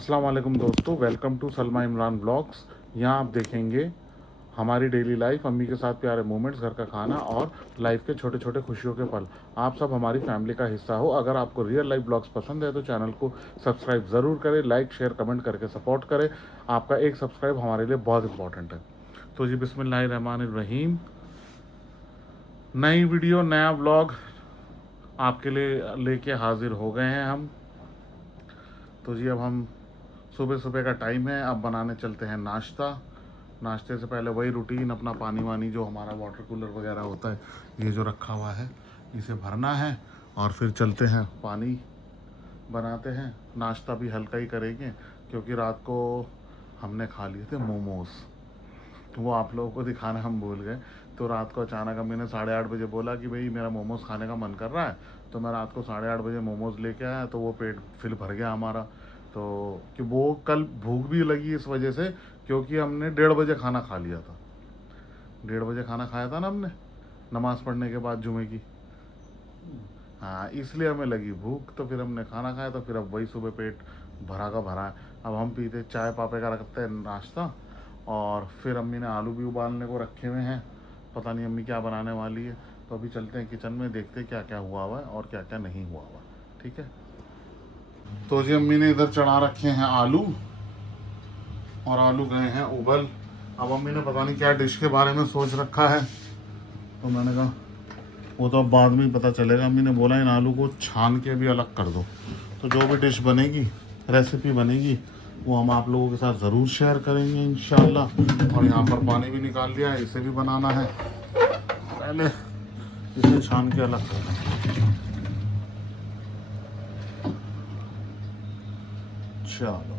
अस्सलाम वालेकुम दोस्तों, welcome to Salma Imran blogs. यहाँ आप देखेंगे हमारी डेली लाइफ, अम्मी के साथ प्यारे मोमेंट्स, घर का खाना और लाइफ के छोटे छोटे खुशियों के पल। आप सब हमारी फैमिली का हिस्सा हो। अगर आपको रियल लाइफ ब्लॉग्स पसंद है तो चैनल को सब्सक्राइब ज़रूर करें, लाइक शेयर कमेंट करके सपोर्ट करें। आपका एक सब्सक्राइब हमारे लिए बहुत इंपॉर्टेंट है। तो जी बिस्मिल्लाहिर्रहमानिर्रहीम, नई वीडियो नया ब्लॉग आपके लिए लेके हाजिर हो गए हैं हम। तो जी अब हम सुबह सुबह का टाइम है, अब बनाने चलते हैं नाश्ता। नाश्ते से पहले वही रूटीन, अपना पानी वानी जो हमारा वाटर कूलर वगैरह होता है, ये जो रखा हुआ है इसे भरना है और फिर चलते हैं पानी बनाते हैं। नाश्ता भी हल्का ही करेंगे क्योंकि रात को हमने खा लिए थे मोमोज़, वो आप लोगों को दिखाना हम भूल गए। तो रात को अचानक अम्मी ने 8:30 बजे बोला कि भाई मेरा मोमोज़ खाने का मन कर रहा है। तो मैं रात को 8:30 बजे मोमोज़ लेके आया, तो वो पेट फिल भर गया हमारा। तो कि वो कल भूख भी लगी इस वजह से क्योंकि हमने 1:30 बजे खाना खा लिया था। 1:30 बजे खाना खाया था ना हमने, नमाज़ पढ़ने के बाद जुमे की। हाँ, इसलिए हमें लगी भूख, तो फिर हमने खाना खाया। तो फिर अब वही सुबह पेट भरा का भरा है। अब हम पीते चाय पापे का रखते हैं नाश्ता, और फिर अम्मी ने आलू भी उबालने को रखे हुए हैं। पता नहीं अम्मी क्या बनाने वाली है। तो अभी चलते हैं किचन में, देखते हैं क्या क्या हुआ हुआ है और क्या क्या नहीं हुआ हुआ। ठीक है। तो जी अम्मी ने इधर चढ़ा रखे हैं आलू, और आलू गए हैं उबल। अब अम्मी ने पता नहीं क्या डिश के बारे में सोच रखा है, तो मैंने कहा वो तो अब बाद में ही पता चलेगा। अम्मी ने बोला इन आलू को छान के भी अलग कर दो। तो जो भी डिश बनेगी, रेसिपी बनेगी, वो हम आप लोगों के साथ ज़रूर शेयर करेंगे इंशाल्लाह। और यहाँ पर पानी भी निकाल लिया है, इसे भी बनाना है। पहले इसे छान के अलग करना है। चलो,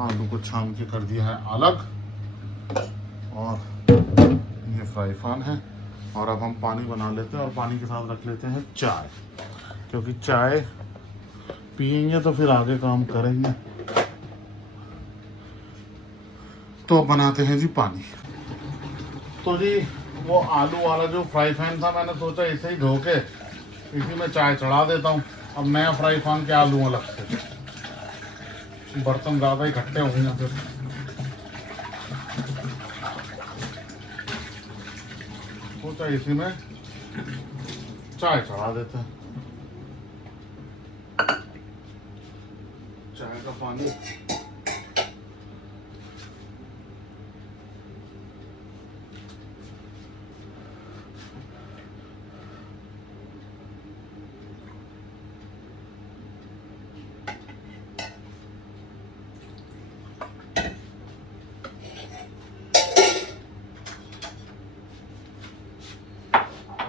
आलू को छान के कर दिया है अलग, और ये फ्राई पैन है। और अब हम पानी बना लेते हैं और पानी के साथ रख लेते हैं चाय, क्योंकि चाय पियेंगे तो फिर आगे काम करेंगे। तो अब बनाते हैं जी पानी। तो जी वो आलू वाला जो फ्राई पैन था, मैंने सोचा इसे ही धो के इसी में चाय चढ़ा देता हूँ। अब नया फ्राई पैन के आलू अलग से, बर्तन ज़्यादा ही इकट्ठे होंगे फिर। सोचा इसी में चाय चढ़ा देते हैं। चाय का पानी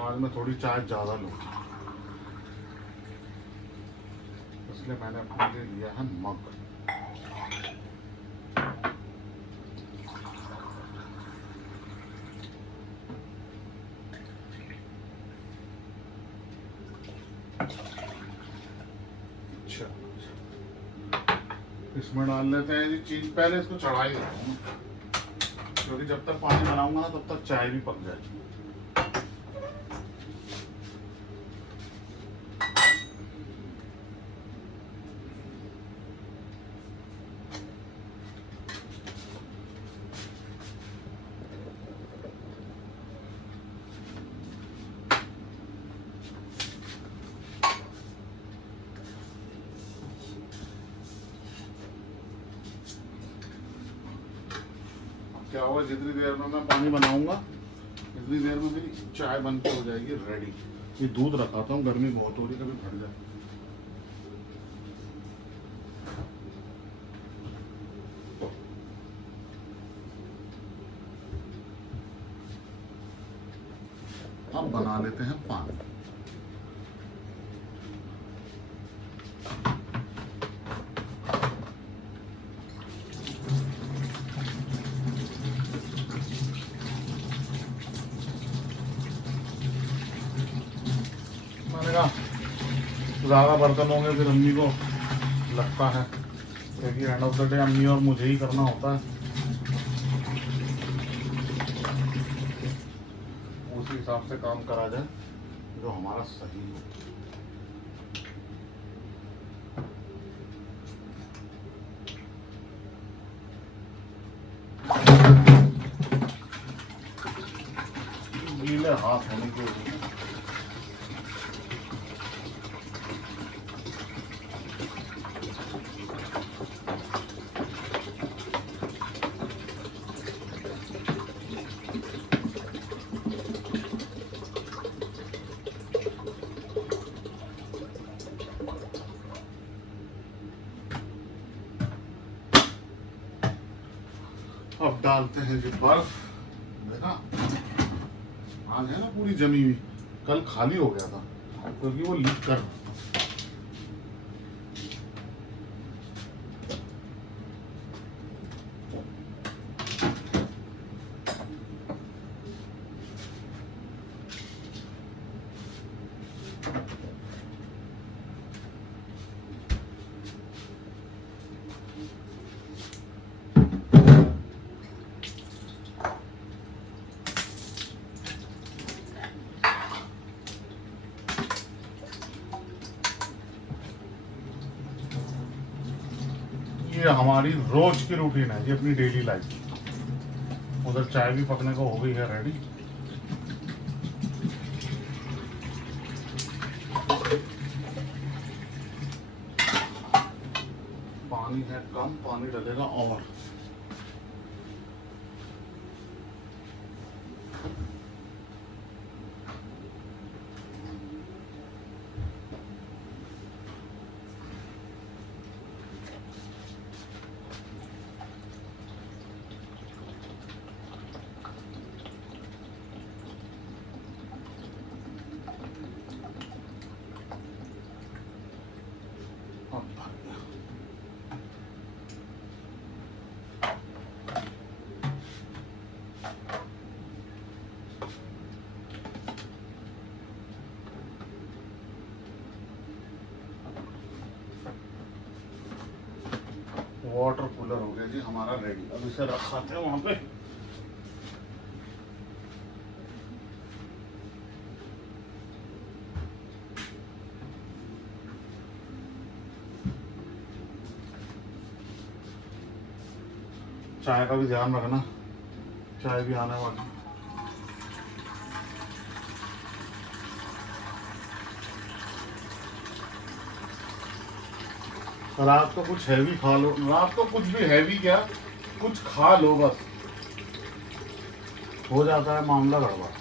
आज मैं थोड़ी चाय ज़्यादा लूँ, इसलिए मैंने अपने लिए लिया है मग। अच्छा, इसमें डाल लेते हैं जी चीज़। पहले इसको चढ़ा ही देता हूँ क्योंकि जब तक पानी बनाऊंगा ना तब तक चाय भी पक जाएगी। क्या होगा, जितनी देर में मैं पानी बनाऊंगा इतनी देर में मेरी चाय बन के हो जाएगी रेडी। ये दूध रखाता हूँ, गर्मी बहुत हो रही, कभी फट जाए। अब बना लेते हैं पानी। मैंने कहा ज़्यादा बर्तन होंगे फिर अम्मी को लगता है, क्योंकि एंड ऑफ द डे अम्मी और मुझे ही करना होता है। हिसाब से काम करा जाए जो हमारा सही हो। हाथ होने की वजह से। अब डालते हैं जी बर्फ। देखा आज है ना पूरी जमी हुई, कल खाली हो गया था क्योंकि वो लीक कर। ये हमारी रोज की रूटीन है, ये अपनी डेली लाइफ। उधर चाय भी पकने को हो गई है रेडी। पानी है कम, पानी डलेगा और। वाटर कूलर हो गया जी हमारा रेडी। अब इसे रखाते हैं वहां पे। चाय का भी ध्यान रखना, चाय भी आने वाली। रात को कुछ हैवी खा लो, रात को कुछ भी हैवी क्या, कुछ खा लो बस, हो जाता है मामला गड़बड़।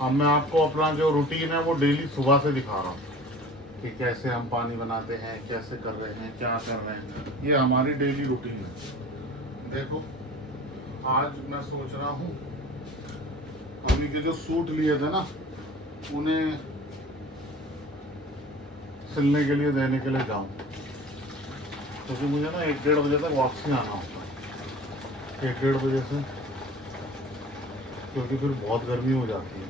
अब मैं आपको अपना जो रूटीन है वो डेली सुबह से दिखा रहा हूँ कि कैसे हम पानी बनाते हैं, कैसे कर रहे हैं, क्या कर रहे हैं। ये हमारी डेली रूटीन है। देखो आज मैं सोच रहा हूँ अम्मी के जो सूट लिए थे ना, उन्हें सिलने के लिए देने के लिए जाऊँ, क्योंकि मुझे ना 1-1:30 बजे तक वापसी आना होता है। 1-1:30 बजे से, क्योंकि फिर बहुत गर्मी हो जाती है।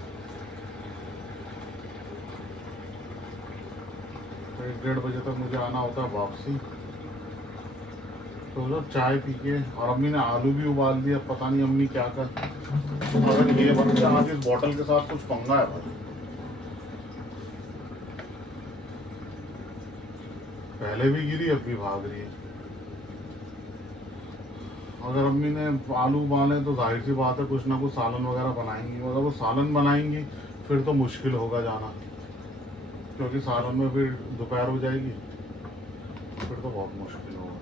1-1:30 बजे तक मुझे आना होता है वापसी। तो जब चाय पी के, और अम्मी ने आलू भी उबाल दिया, पता नहीं अम्मी क्या कर। अगर ये बन गया आज इस बॉटल के साथ कुछ पंगा है भाई। पहले भी गिरी, अब भी भाग रही है। अगर अम्मी ने आलू उबाले तो जाहिर सी बात है कुछ ना कुछ सालन वगैरह बनाएंगी। अगर वो सालन बनाएंगी फिर तो मुश्किल होगा जाना, क्योंकि सालन में फिर दोपहर हो जाएगी, फिर तो बहुत मुश्किल होगा।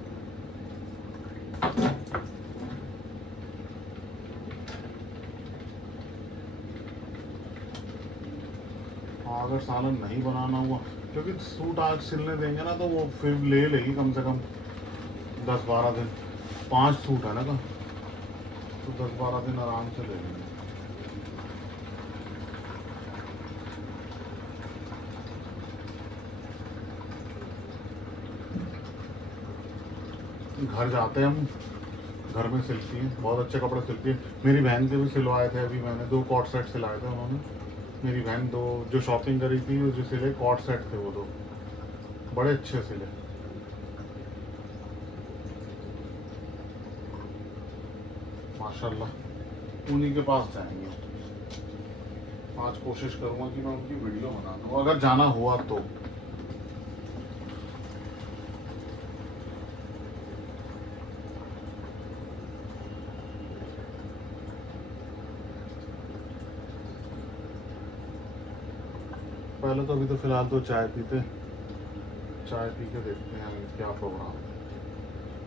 अगर सालन नहीं बनाना हुआ, क्योंकि सूट आज सिलने देंगे ना तो वो फिर ले लेगी कम से कम 10-12 दिन। 5 सूट है ना का, तो 10-12 दिन आराम से ले लेंगे। घर जाते हैं हम, घर में सिलती हैं, बहुत अच्छे कपड़े सिलती है। मेरी बहन के भी सिलवाए थे, अभी मैंने 2 कॉट सेट सिलाए थे उन्होंने। मेरी बहन 2 जो शॉपिंग करी थी, जो सिले कॉट सेट थे, वो 2 बड़े अच्छे सिले। माशाल्लाह उन्हीं के पास जाएंगे। आज कोशिश करूंगा कि मैं उनकी वीडियो बना दूँ अगर जाना हुआ तो। पहले तो अभी तो फिलहाल तो चाय पी के देखते हैं क्या प्रोग्राम है।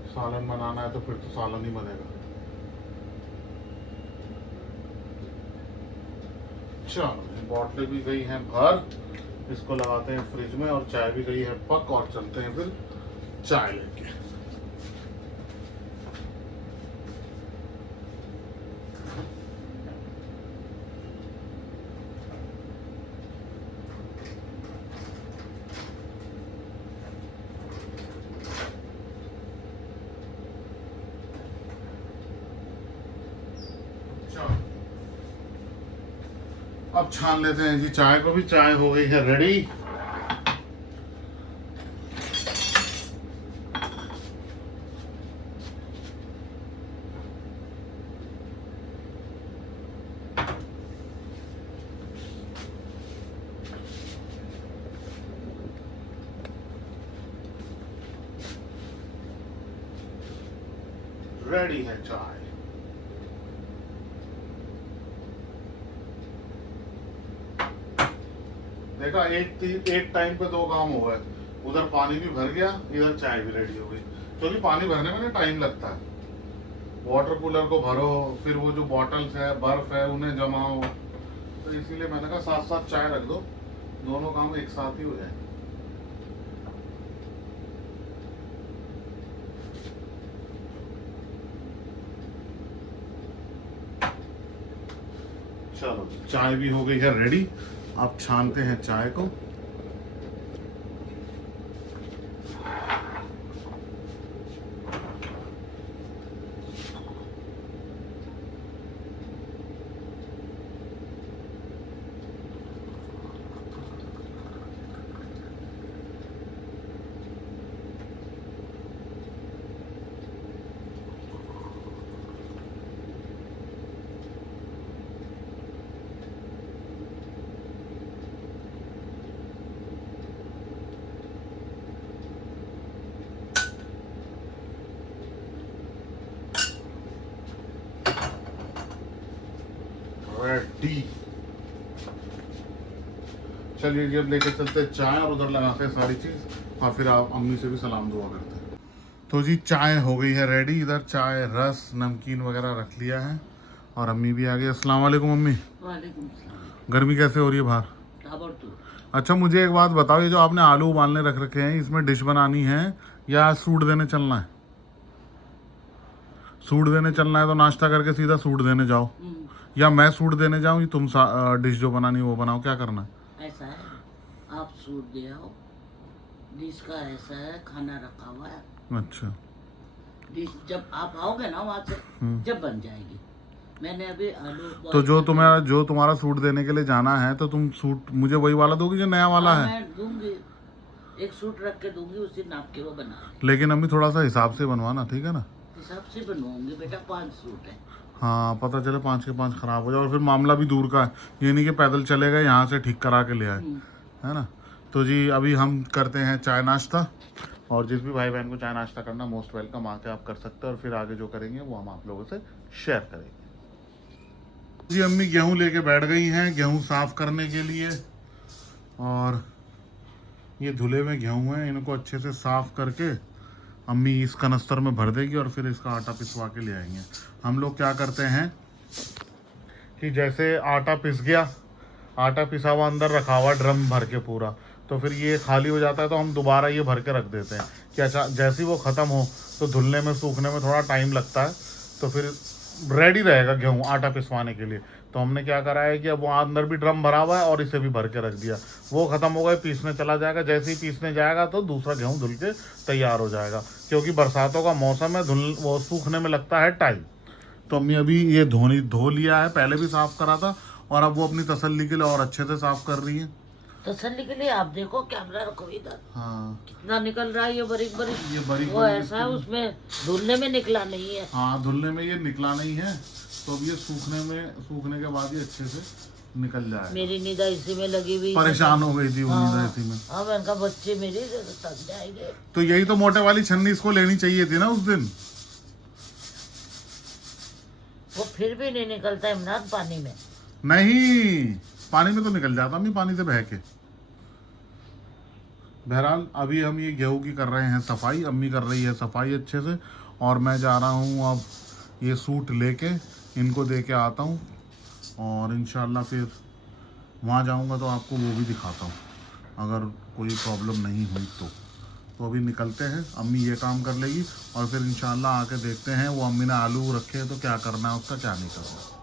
सालन बनाना है तो फिर तो सालन ही बनेगा। चलो बॉटलें भी गई हैं भर, इसको लगाते हैं फ्रिज में, और चाय भी गई है पक, और चलते हैं फिर चाय लेके। अब छान लेते हैं जी चाय को भी। चाय हो गई है रेडी। रेडी है चाय। देखा, एक टाइम पे दो काम हो गए। उधर पानी भी भर गया, इधर चाय भी रेडी हो गई। क्योंकि पानी भरने में ना टाइम लगता है। वाटर कूलर को भरो, फिर वो जो बॉटल्स है, बर्फ है, उन्हें जमाओ, तो इसीलिए मैंने कहा साथ साथ चाय रख दो, दोनों काम एक साथ ही हो जाए। चलो चाय भी हो गई है रेडी। अब छानते हैं चाय को। रेडी। चलिए जी अब लेके चलते चाय, और उधर लगाते हैं सारी चीज, और फिर आप अम्मी से भी सलाम दुआ करते हैं। तो जी चाय हो गई है रेडी। इधर चाय, रस, नमकीन वगैरह रख लिया है, और अम्मी भी आ गई। अस्सलाम वालेकुम अम्मी। वालेकुम सलाम। गर्मी कैसे हो रही है बाहर? ताबड़तोड़। अच्छा मुझे एक बात बताओ, ये जो आपने आलू उबालने रख रखे हैं, इसमें डिश बनानी है या सूट देने चलना है? सूट देने चलना है तो नाश्ता करके सीधा सूट देने जाओ, या मैं सूट देने जाऊँ, तुम डिश जो बनानी है वो बनाओ, क्या करना है? ऐसा है, आप सूट दे आओ। डिश का ऐसा है, खाना रखा हुआ है। अच्छा। डिश जब आप आओगे ना वहाँ से, जब बन जाएगी। मैंने अभी आलू तो जो तुम्हारा सूट देने के लिए जाना है, तो तुम सूट मुझे वही वाला दोगी जो नया वाला है? मैं दूंगी, एक सूट रख के दूंगी, उसी नाप के वो बना। लेकिन अम्मी थोड़ा सा हिसाब से बनवाना, ठीक है ना? हिसाब से बनवाऊंगी बेटा, 5 सूट है। हाँ पता चले 5 के 5 खराब हो जाए, और फिर मामला भी दूर का है, ये नहीं कि पैदल चले गए यहाँ से ठीक करा के ले आए, है ना? तो जी अभी हम करते हैं चाय नाश्ता, और जिस भी भाई बहन को चाय नाश्ता करना मोस्ट वेलकम, आके आप कर सकते हैं, और फिर आगे जो करेंगे वो हम आप लोगों से शेयर करेंगे। जी अम्मी गेहूं लेके बैठ गई हैं, गेहूं साफ करने के लिए, और ये धुले हुए गेहूं हैं, इनको अच्छे से साफ करके अम्मी इस कनस्तर में भर देगी, और फिर इसका आटा पिसवा के ले आएंगे। हम लोग क्या करते हैं कि जैसे आटा पिस गया, आटा पिसा हुआ अंदर रखा हुआ ड्रम भर के पूरा, तो फिर ये खाली हो जाता है, तो हम दोबारा ये भर के रख देते हैं कि अच्छा जैसे ही वो ख़त्म हो तो धुलने में, सूखने में थोड़ा टाइम लगता है, तो फिर रेडी रहेगा गेहूँ आटा पिसवाने के लिए। तो हमने क्या करा है कि अब वहाँ अंदर भी ड्रम भरा हुआ है, और इसे भी भर के रख दिया। वो ख़त्म हो गए, पीसने चला जाएगा, जैसे ही पीसने जाएगा तो दूसरा गेहूँ धुल के तैयार हो जाएगा, क्योंकि बरसातों का मौसम है, वो सूखने में लगता है टाइम। तो अम्मी अभी ये धो लिया है, पहले भी साफ़ करा था, और अब वो अपनी तसल्ली के लिए और अच्छे से साफ़ कर रही है। तसल्ली के लिए आप देखो, कैमरा रखो इधर, हाँ कितना निकल रहा है ये बारीक बारीक। ये बारीक वो बारीक ऐसा है, इसके, उसमें धुलने में निकला नहीं है। हाँ धुलने में ये निकला नहीं है, तो अब ये सूखने के बाद ये अच्छे से निकल जाएगा। मेरी निदा इसी में लगी हुई, परेशान हो गई थी वो निदा हाँ इसी में। हाँ, मैंने कहा बच्चे मेरे थक जाएंगे। तो यही तो मोटे वाली छन्नी इसको लेनी चाहिए थी ना उस दिन। वो फिर भी नहीं निकलता इमरान पानी में। नहीं, पानी में तो निकल जाता, मैं पानी से बह के। बहरहाल अभी हम ये गेहूं की कर रहे हैं सफाई, अम्मी कर रही है सफाई अच्छे से, और मैं जा रहा हूँ अब ये सूट लेके इनको दे के आता हूँ, और इंशाल्लाह फिर वहाँ जाऊँगा तो आपको वो भी दिखाता हूँ, अगर कोई प्रॉब्लम नहीं हुई तो अभी निकलते हैं, अम्मी ये काम कर लेगी और फिर इंशाल्लाह आके देखते हैं वो अम्मी ने आलू रखे हैं तो क्या करना है उसका, क्या नहीं करना।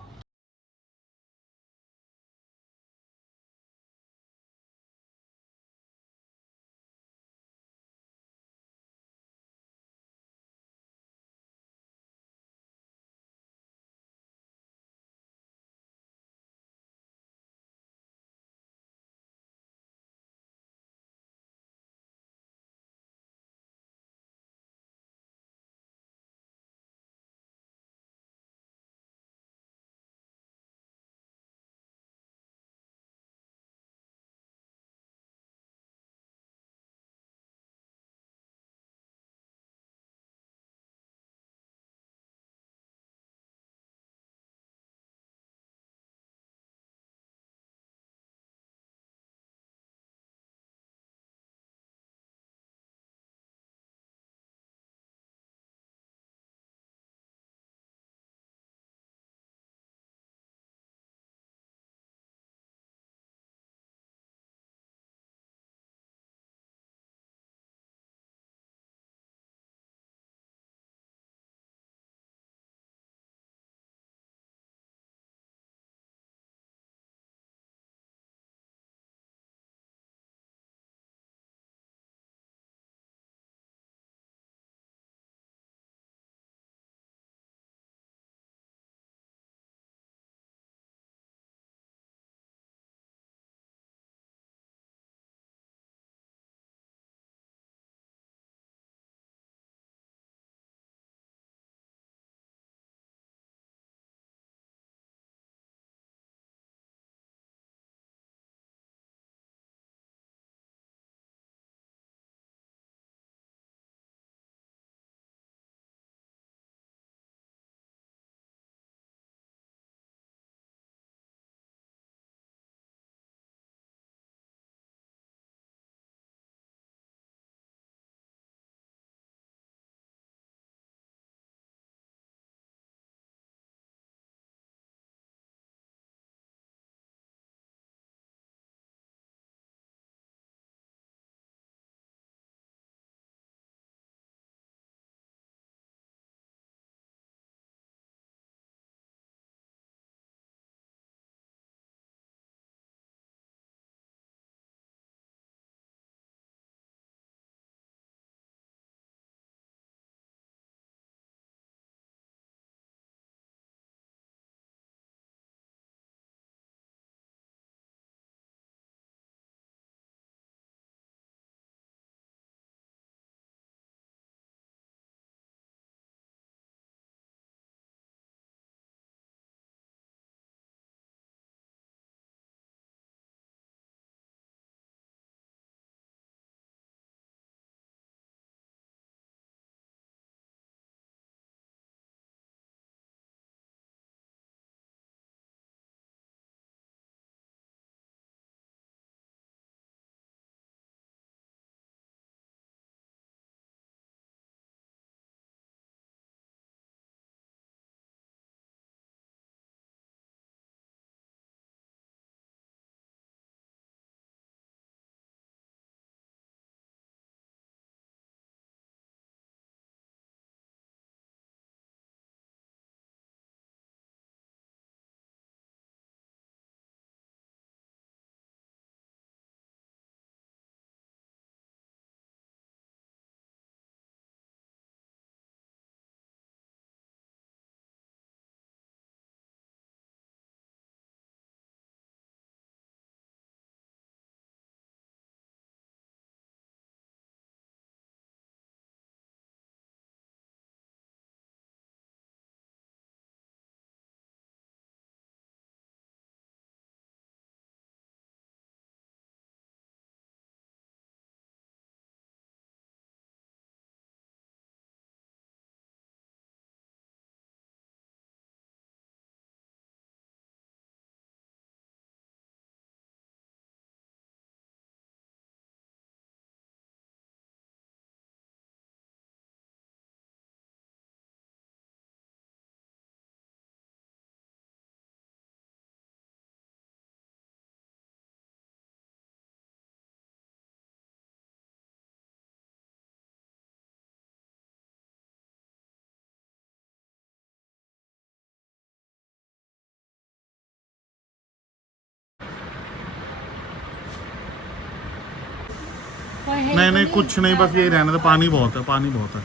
नहीं नहीं कुछ नहीं, बस यही रहने दो, पानी बहुत है, पानी बहुत है।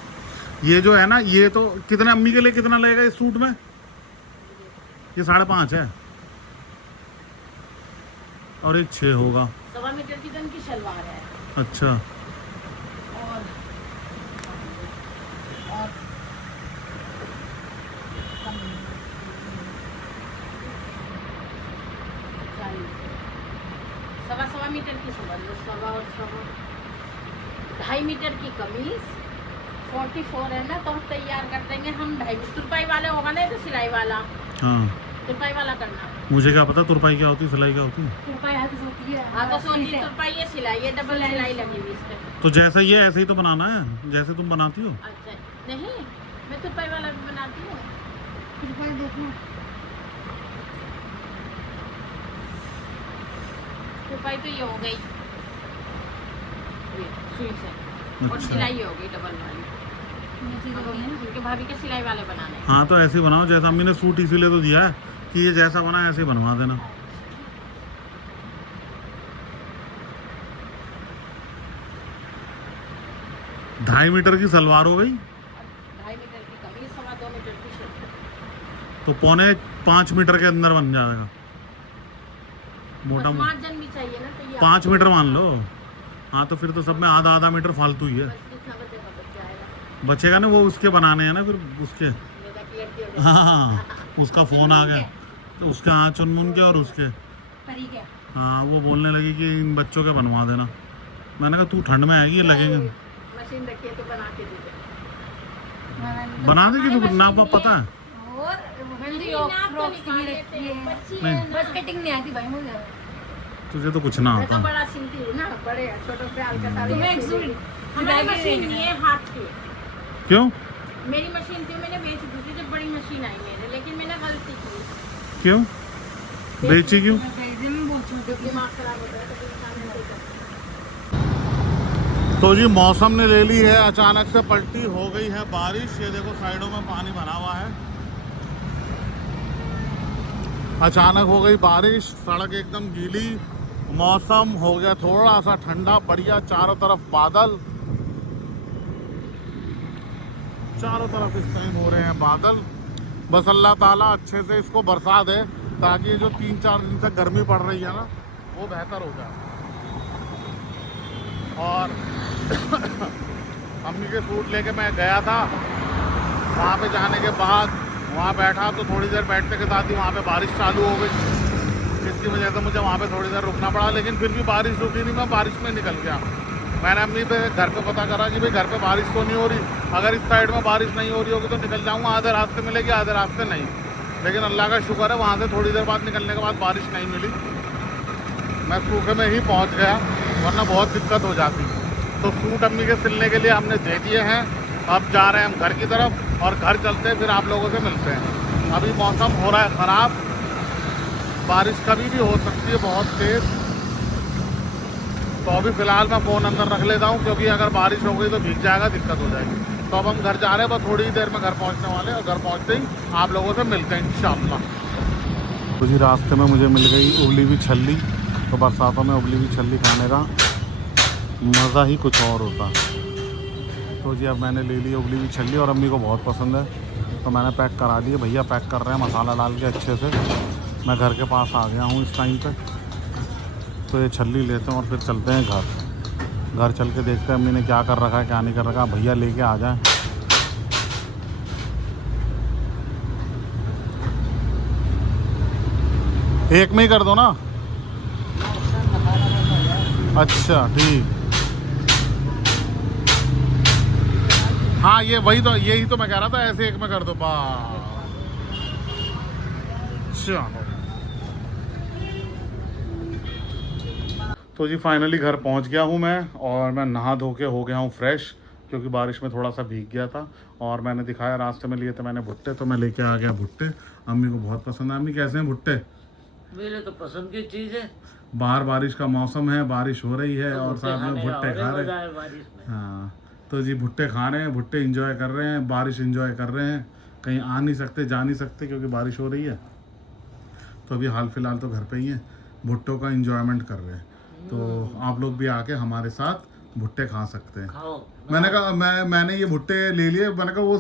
ये जो है ना, ये तो कितने अम्मी के लिए कितना लगेगा इस सूट में? ये 5.5 है और एक 6 होगा। 1.25 मीटर की तो इनकी शलवार है। अच्छा और सवा मीटर की समझ लो, 2.5 मीटर की कमीज 44 है ना, तो हम तैयार कर देंगे हम 2.5 तुरपाई वाले होगा ना, तो सिलाई वाला। हाँ, तुरपाई वाला करना। मुझे क्या पता तुरपाई क्या होती है, सिलाई क्या होती है। तुरपाई हाथ से होती है। हाँ, तो सोची तुरपाई ये सिलाई, ये डबल सिलाई लगी हुई इस पे। तो जैसे ये ऐसे ही तो बनाना है जैसे तुम बनाती हो। अच्छा नहीं, मैं तुरपाई वाला भी बनाती हूँ। तुरपाई देखो, तुरपाई तो ये हो गई ये सुई से, और अच्छा। सिलाई हो गई डबल वाली। क्योंकि भाभी के सिलाई वाले बनाने हैं। हाँ तो ऐसे ही बनाओ, जैसा अम्मी ने सूट इसीलिए तो दिया है कि ये जैसा बना है ऐसे ही बनवा देना। 2.5 मीटर की सलवार हो गई, 2.5 मीटर की कमीज, 2.25 मीटर की शर्ट। तो 4.5 मीटर के अंदर बन जाएगा मोटा। 5 जन भी चाहिए ना, तो ये 5 मीटर मान लो। हाँ तो फिर तो सब में आधा मीटर फालतू ही है। बस जितना बचेगा बच जाएगा। बचेगा ना, वो उसके बनाने हैं ना फिर उसके। मेरा क्लियर किया हाँ उसका फोन आ गया तो उसके, हाँ चुनमुन के और उसके। परी क्या हाँ वो बोलने लगी कि इन बच्चों के बनवा देना। मैंने कहा तू ठंड में आएगी, लगेंगे। मशीन रखी है तो बना के दे दे। बना देगी तू, नाप पता है? और मेहंदी और फ्रॉक्स भी रखी है। नहीं। बस कटिंग नहीं आती भाई मुझे। तुझे तो कुछ ना मैं तो आता। बड़ा सिलती हूँ ना, बड़े छोटों पे हल्का सा। तुम्हें एक सूट हमारी मशीन नहीं है हाथ की। क्यों? मेरी मशीन थी, मैंने बेच दी थी जब बड़ी मशीन आई मेरे, लेकिन मैंने गलती की। क्यों बेची क्यों? दिमाग खराब होता है तो इंसान नहीं करता। तो जी मौसम ने ले ली है, अचानक से पलटी हो गई है बारिश। ये देखो साइडों में पानी भरा हुआ है, अचानक हो गई बारिश, सड़क एकदम गीली, मौसम हो गया थोड़ा सा ठंडा बढ़िया, चारों तरफ बादल, चारों तरफ इस टाइम हो रहे हैं बादल। बस अल्लाह ताला अच्छे से इसको बरसा दे ताकि ये जो 3-4 दिन से गर्मी पड़ रही है ना वो बेहतर हो जाए। और अम्मी के सूट लेके मैं गया था, वहाँ पे जाने के बाद वहाँ बैठा तो थोड़ी देर बैठने के साथ ही वहाँ पे बारिश चालू हो गई, जिसकी वजह से मुझे वहाँ पे थोड़ी देर रुकना पड़ा। लेकिन फिर भी बारिश रुकी नहीं, मैं बारिश में निकल गया। मैंने अम्मी पे घर पे पता करा कि भाई घर पे बारिश तो नहीं हो रही, अगर इस साइड में बारिश नहीं हो रही होगी तो निकल जाऊँगा, आधे रास्ते मिलेगी आधे रास्ते नहीं। लेकिन अल्लाह का शुक्र है वहाँ से थोड़ी देर बाद निकलने के बाद बारिश नहीं मिली, मैं सूखे में ही पहुँच गया, वरना बहुत दिक्कत हो जाती। तो सूट अम्मी के सिलने के लिए हमने दे दिए हैं, अब जा रहे हैं हम घर की तरफ, और घर चलते हैं फिर आप लोगों से मिलते हैं। अभी मौसम हो रहा है ख़राब, बारिश कभी भी हो सकती है बहुत तेज़, तो अभी फ़िलहाल मैं फ़ोन अंदर रख लेता हूँ, क्योंकि अगर बारिश हो गई तो भीग जाएगा, दिक्कत हो जाएगी। तो अब हम घर जा रहे हैं, बस थोड़ी देर में घर पहुँचने वाले हैं, और घर पहुँचते ही आप लोगों से मिलते हैं इंशाअल्लाह। तो जी रास्ते में मुझे मिल गई उबली हुई छल्ली, तो बरसातों में उबली हुई छल्ली खाने का मज़ा ही कुछ और होता है। तो जी अब मैंने ले ली उबली हुई छल्ली, और अम्मी को बहुत पसंद है, तो मैंने पैक करा दिए। भैया पैक कर रहे हैं मसाला डाल के अच्छे से। मैं घर के पास आ गया हूँ इस टाइम पे, तो ये छल्ली लेते हैं और फिर चलते हैं घर। घर चल के देखते हैं अम्मी ने क्या कर रखा है क्या नहीं कर रखा। भैया लेके आ जाएं। एक में ही कर दो ना। अच्छा ठीक, हाँ ये वही तो, यही तो मैं कह रहा था, ऐसे एक में कर दो बस। चलो तो जी फाइनली घर पहुंच गया हूं मैं, और मैं नहा धो के हो गया हूं फ्रेश, क्योंकि बारिश में थोड़ा सा भीग गया था। और मैंने दिखाया रास्ते में लिए थे मैंने भुट्टे, तो मैं लेके आ गया भुट्टे। अम्मी को बहुत पसंद है। अम्मी कैसे हैं भुट्टे? मेरे तो पसंद की चीज है। बाहर बारिश का मौसम है, बारिश हो रही है, तो और साथ में भुट्टे खा रहे हैं। बारिश में। हाँ तो जी भुट्टे खा रहे हैं, भुट्टे इंजॉय कर रहे हैं, बारिश इंजॉय कर रहे हैं। कहीं आ नहीं सकते, जा नहीं सकते, क्योंकि बारिश हो रही है। तो अभी हाल फिलहाल तो घर पे ही हैं, भुट्टों का इंजॉयमेंट कर रहे हैं। तो आप लोग भी आके हमारे साथ भुट्टे खा सकते हैं। खाओ। मैंने कहा मैंने ये भुट्टे ले लिए, मैंने कहा वो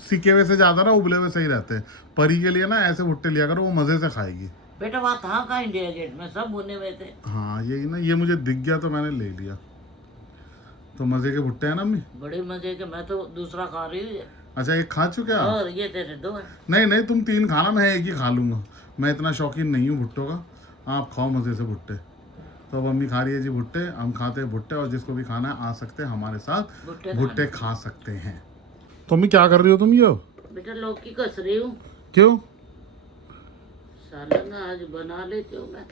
सिके हुए से ज्यादा ना उबले हुए सही रहते हैं। परी के लिए ना ऐसे भुट्टे लिया करो, वो मजे से खाएगी। बेटा वहाँ था का इंडिया गेट में सब भुने हुए थे। हाँ यही ना, ये मुझे दिख गया तो मैंने ले लिया। तो मजे के भुट्टे हैं ना अम्मी? बड़े मजे के, मैं तो दूसरा खा रही हूँ। अच्छा एक खा चुके आप? और ये तेरे दो है। नहीं नहीं, तुम 3 खाना, मैं एक ही खा लूंगा। मैं इतना शौकीन नहीं हूँ भुट्टों का। आप खाओ मजे से भुट्टे। तो अब अम्मी खा रही है जी भुट्टे, हम खाते हैं भुट्टे। और जिसको भी खाना है आ सकते हैं हमारे साथ, भुट्टे खा सकते हैं। तो अम्मी क्या कर रही हो तुम ये? बेटा लौकी कस रही हूँ। क्यों? सालन आज बना लेती हूँ मैं।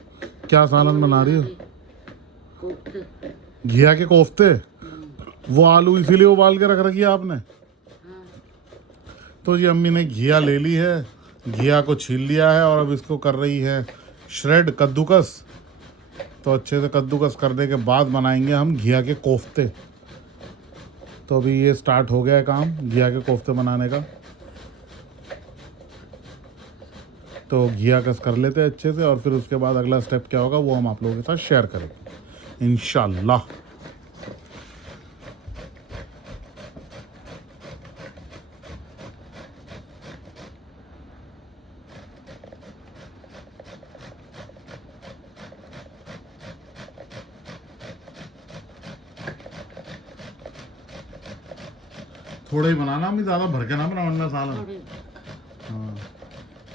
क्या सालन बना रही हो? कोफ्ते। घिया के कोफ्ते? वो आलू इसीलिए उबाल के रख रखी है आपने? तो जी अम्मी ने घिया ले ली है, घिया को छील लिया है और अब इसको कर रही है श्रेड, कद्दूकस। तो अच्छे से कद्दूकस करने के बाद बनाएंगे हम घिया के कोफ्ते। तो अभी ये स्टार्ट हो गया है काम घिया के कोफ्ते बनाने का। तो घिया कस कर लेते हैं अच्छे से, और फिर उसके बाद अगला स्टेप क्या होगा वो हम आप लोगों के साथ शेयर करेंगे इंशाल्लाह। थोड़ा ही बनाना, अम्मी ज़्यादा भर के ना बना वरना सालन। थोड़ी हाँ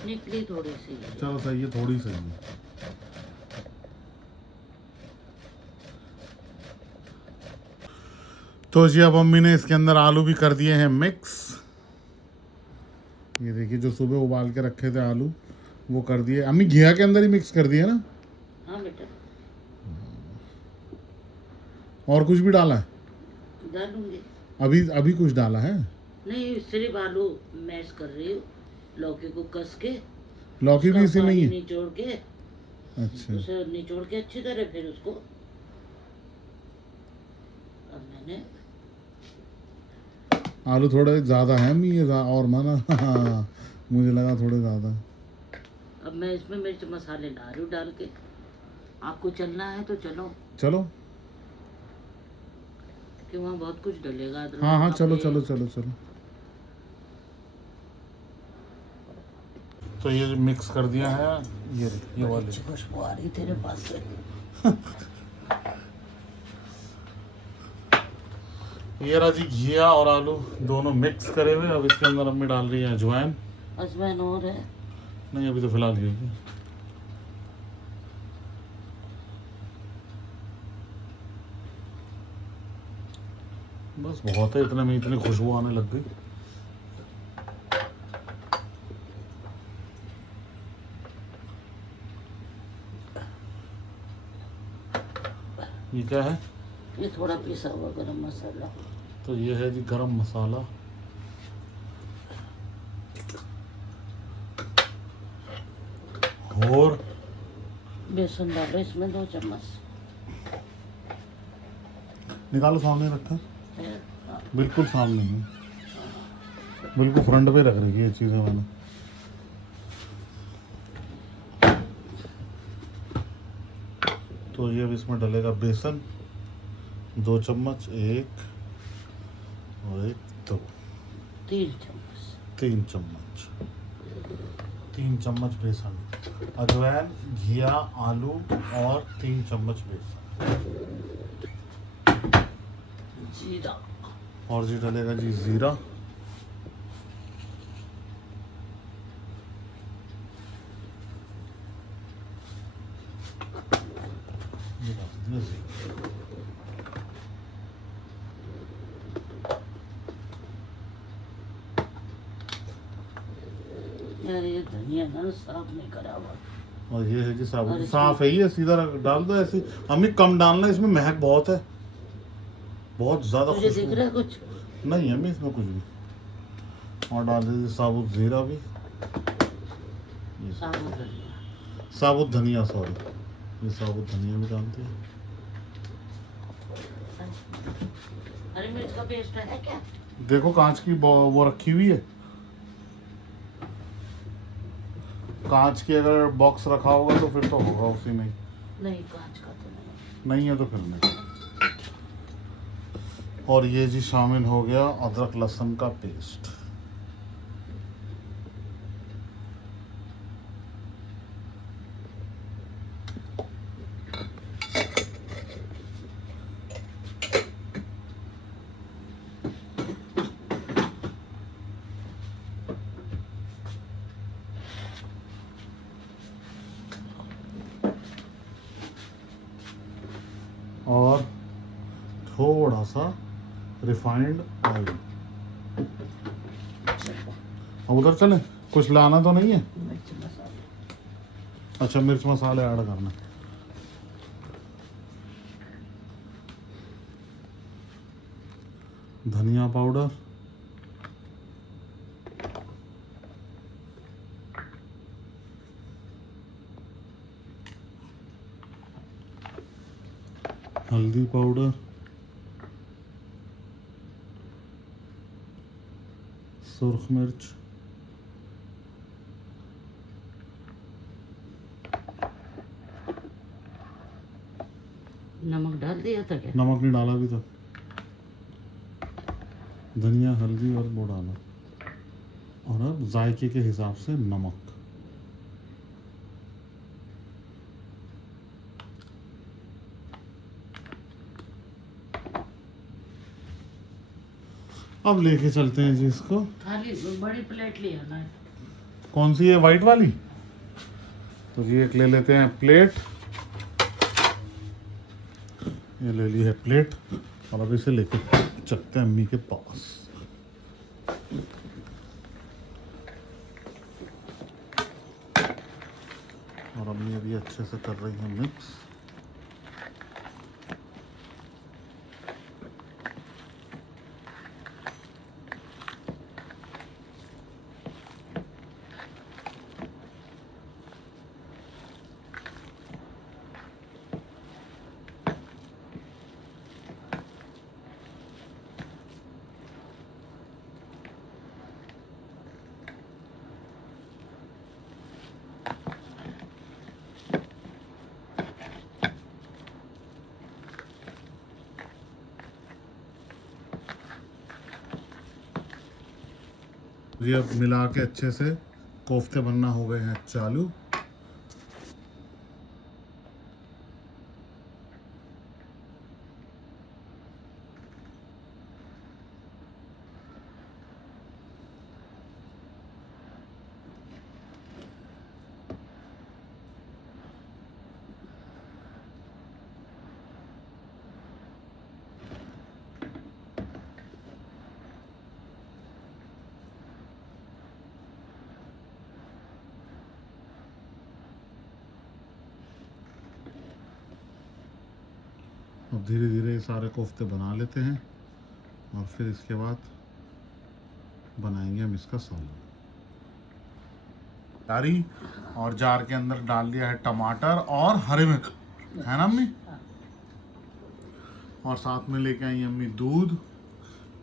निकली थोड़ी सी। चलो सही है, थोड़ी सही है। तो जी अब अम्मी ने इसके अंदर आलू भी कर दिए हैं मिक्स। ये देखिए जो सुबह उबाल के रखे थे आलू वो कर दिए अम्मी, घिया के अंदर ही मिक्स कर दिए ना? हाँ बेटा और कुछ भी डाला है? डालूंगी। अभी अभी कुछ डाला है? नहीं सिर्फ आलू मैश कर रही हूँ, लौकी को कस के। लौकी भी इसी में ही है? निचोड़ के। अच्छा उसे निचोड़ के अच्छी तरह फिर उसको अब मैंने आलू थोड़े ज़्यादा है अम्मी ये और माना मुझे लगा थोड़े ज़्यादा। अब मैं इसमें मिर्च मसाले डाल रही हूँ डाल के। आपको चलना है तो चलो चलो कि वहाँ बहुत कुछ डलेगा। हाँ हाँ चलो चलो चलो चलो। तो ये मिक्स कर दिया है, ये वाली खुशबू आ रही तेरे पास से। ये रहा जी घिया और आलू दोनों मिक्स करे हुए। अब इसके अंदर अम्मी डाल रही है अजवाइन। अजवाइन और है? नहीं अभी तो फिलहाल ये है। बस बहुत है, इतने में इतनी खुशबू आने लग गई। ये क्या है? ये थोड़ा पिसा हुआ गरम मसाला। तो ये है जी गरम मसाला। और बेसन डालो इसमें 2 चम्मच। निकालो, सामने रखा फिर, हाँ, बिल्कुल सामने है, बिल्कुल फ्रंट पे रख रही है ये चीज़ें मैंने। तो ये अब इसमें डलेगा बेसन 2 चम्मच, 1 और 1 2 3 चम्मच। 3 चम्मच, 3 चम्मच बेसन, अजवाइन, घिया, आलू और 3 चम्मच बेसन। जीरा और जी डलेगा जी जीरा। ये डाल दिया जीरा। यार ये धनिया ना साफ नहीं करा हुआ। और ये है जी साबुत, और साफ है ये, सीधा डाल दो ऐसे। हमें कम डालना, इसमें महक बहुत है, बहुत ज्यादा मुझे खुशबू दिख रहा है कुछ नहीं है मैं इसमें कुछ भी। और डाल दीजिए साबुत जीरा भी, ये साबुत धनिया। साबुत धनिया, सॉरी, ये साबुत धनिया भी डालते हैं। हरी मिर्च का पेस्ट है क्या? देखो कांच की वो रखी हुई है, कांच की अगर बॉक्स रखा होगा तो फिर तो होगा उसी में ही। नहीं कांच का तो नहीं। नहीं है तो फिर नहीं। और ये जी शामिल हो गया अदरक लहसुन का पेस्ट। और थोड़ा सा रिफाइंड ऑयल। अब उधर चले, कुछ लाना तो नहीं है? मिर्च मसाला। अच्छा, मिर्च मसाले ऐड करना। धनिया पाउडर, हल्दी पाउडर, सुर्ख मिर्च, नमक डाल दिया था क्या? नमक नहीं डाला अभी तो। धनिया, हल्दी और वो डाला। और अब जायके के हिसाब से नमक। अब लेके चलते हैं जी इसको। थाली बड़ी प्लेट ले आना है। कौन सी है, वाइट वाली? तो जी एक ले लेते हैं प्लेट। ये ले ली है प्लेट और अब इसे लेके चलते हैं अम्मी के पास। और अम्मी अभी अच्छे से कर रही है मिक्स। ये अब मिला के अच्छे से कोफ्ते बनना हो गए हैं चालू। अब धीरे धीरे ये सारे कोफ्ते बना लेते हैं और फिर इसके बाद बनाएंगे हम इसका सालन। तारी और जार के अंदर डाल दिया है टमाटर और हरी मिर्च, है ना अम्मी? और साथ में लेके आई अम्मी दूध,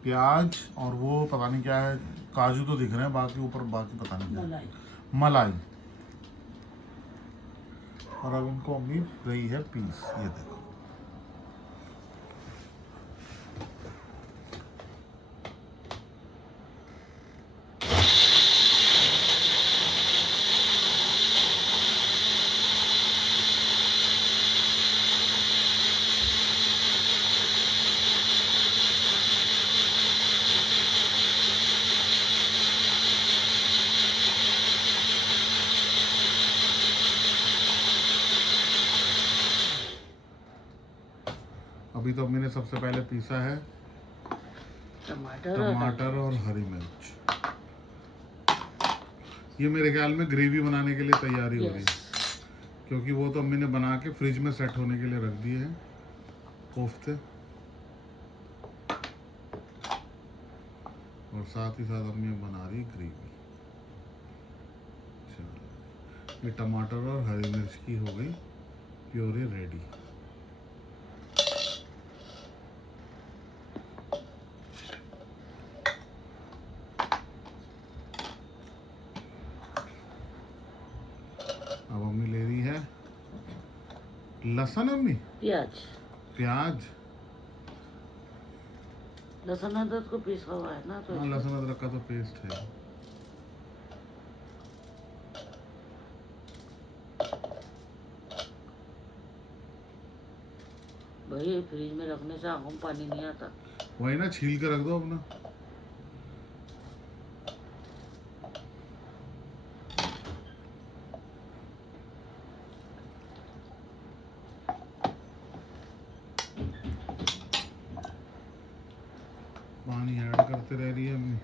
प्याज और वो पता नहीं क्या है, काजू तो दिख रहे हैं, बाकी ऊपर बाकी पता नहीं क्या है, मलाई। और अब इनको अम्मी गई है पीस, ये देखो। अभी तो अम्मी ने सबसे पहले पीसा है टमाटर और हरी मिर्च। ये मेरे ख्याल में ग्रेवी बनाने के लिए तैयारी हो रही है, क्योंकि वो तो अम्मी ने बना के फ्रिज में सेट होने के लिए रख दिए हैं कोफ्ते। और साथ ही साथ अम्मी बना रही ग्रेवी। चलो, ये टमाटर और हरी मिर्च की हो गई प्योरी रेडी। अब अम्मी ले रही है लहसुन, अम्मी प्याज। प्याज। लहसुन अदरक को पीसा हुआ है ना, तो हाँ, लहसुन अदरक का तो पेस्ट है। भाई फ्रिज में रखने से आंखों में पानी नहीं आता। वही ना, छील के रख दो अपना। पानी ऐड करते रह रही है अम्मी।